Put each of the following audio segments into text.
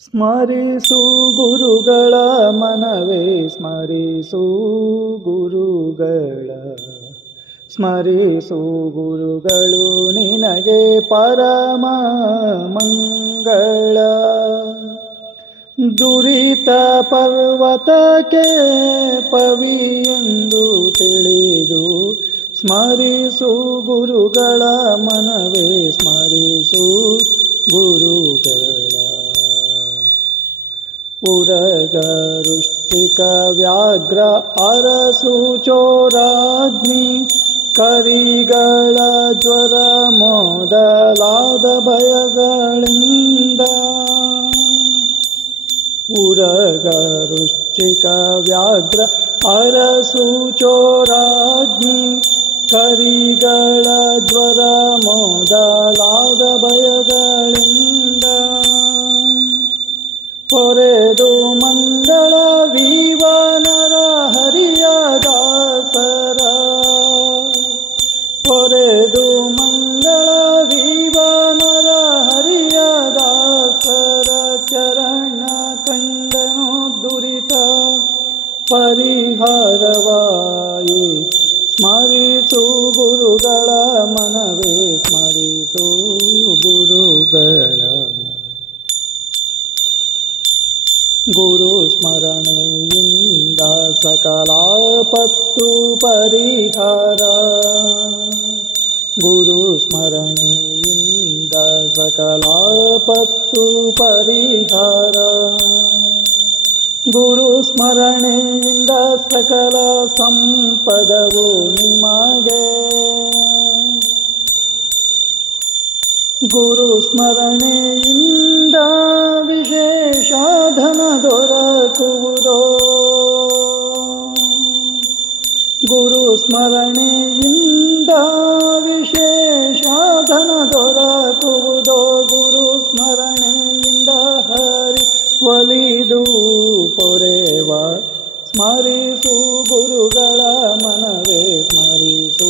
ಸ್ಮರಿಸು ಗುರುಗಳ ಮನವೇ, ಸ್ಮರಿಸು ಗುರುಗಳ. ಸ್ಮರಿಸು ಗುರುಗಳು ನಿನಗೆ ಪರಮ ಮಂಗಳ. ದುರಿತ ಪರ್ವತಕ್ಕೆ ಪವಿ ಎಂದು ತಿಳಿದು ಸ್ಮರಿಸು ಗುರುಗಳ ಮನವೇ ಉರಗರುಶ್ಚಿಕ ವ್ಯಾಘ್ರ ಅರಸು ಚೋರಾಗ್ನಿ ಕರಿಗಳ ಜ್ವರ ಮೊದಲಾದ ಭಯಗಳಿಂದ ಪರಿಹಾರವಾಯಿ ಸ್ಮರಿಸು ಗುರುಗಳ ಮನವೇ ಸ್ಮರಿಸು ಗುರುಗಳ ಗುರು ಸ್ಮರಣೆಯಿಂದ ಸಕಲಾಪತ್ತು ಪರಿಹಾರ ಗುರು ಸ್ಮರಣೆಯಿಂದ ಸಕಲಾಪತ್ತು ಪರಿಹಾರ ಗುರು ಸ್ಮರಣೆಯಿಂದ ಸಕಲ ಸಂಪದವು ನಿಮಗೆ. ಗುರು ಸ್ಮರಣೆಯಿಂದ ವಿಶೇಷ ಧನ ದೊರಕುವುದೋ. ಗುರು ಸ್ಮರಣೆಯಿಂದ ವಿಶೇಷ ಧನ ದೊರಕುವುದೋ. ಸ್ಮರಿಸು ಗುರುಗಳ ಮನವೇ ಸ್ಮರಿಸು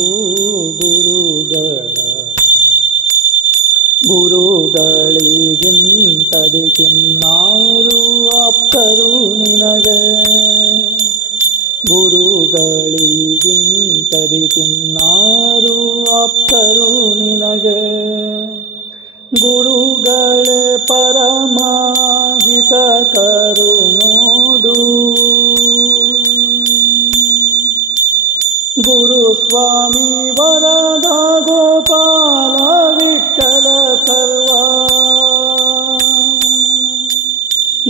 ಗುರುಗಳ ಗುರುಗಳಿಗಿಂತದಿಕ್ಕಿನ್ನಾರು ಆಪ್ತರು ನಿನಗೆ ಗುರುಗಳಿಗಿಂತದಿಕ್ಕಿನ್ನಾರು ಆಪ್ತರು ನಿನಗೆ ಗುರುಗಳೇ ಪರಮಾಹಿತ ಸ್ವಾಮಿ ವರದ ಗೋಪಾಲ ವಿಠಲ ಸರ್ವ.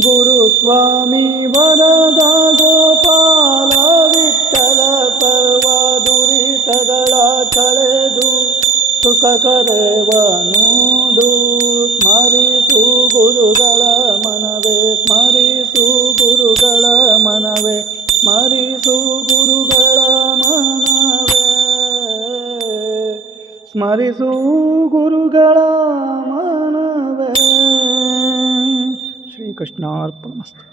ಗುರು ಸ್ವಾಮಿ ವರದ ಗೋಪಾಲ ವಿಠಲ ಸರ್ವ. ದುರಿತಗಳ ಕಳೆದು ಸುಖ ಕರೆವ ನೋಡು ಸ್ಮರಿಸು ಗುರುಗಳ ಮನವೇ, ಸ್ಮರಿಸು ಗುರುಗಳ ಮನವೇ, ಸ್ಮರಿಸು ಸ್ಮರಿಸು ಗುರುಗಳ ಮಾನವೇ. ಶ್ರೀಕೃಷ್ಣಾರ್ಪಣಮಸ್ತು.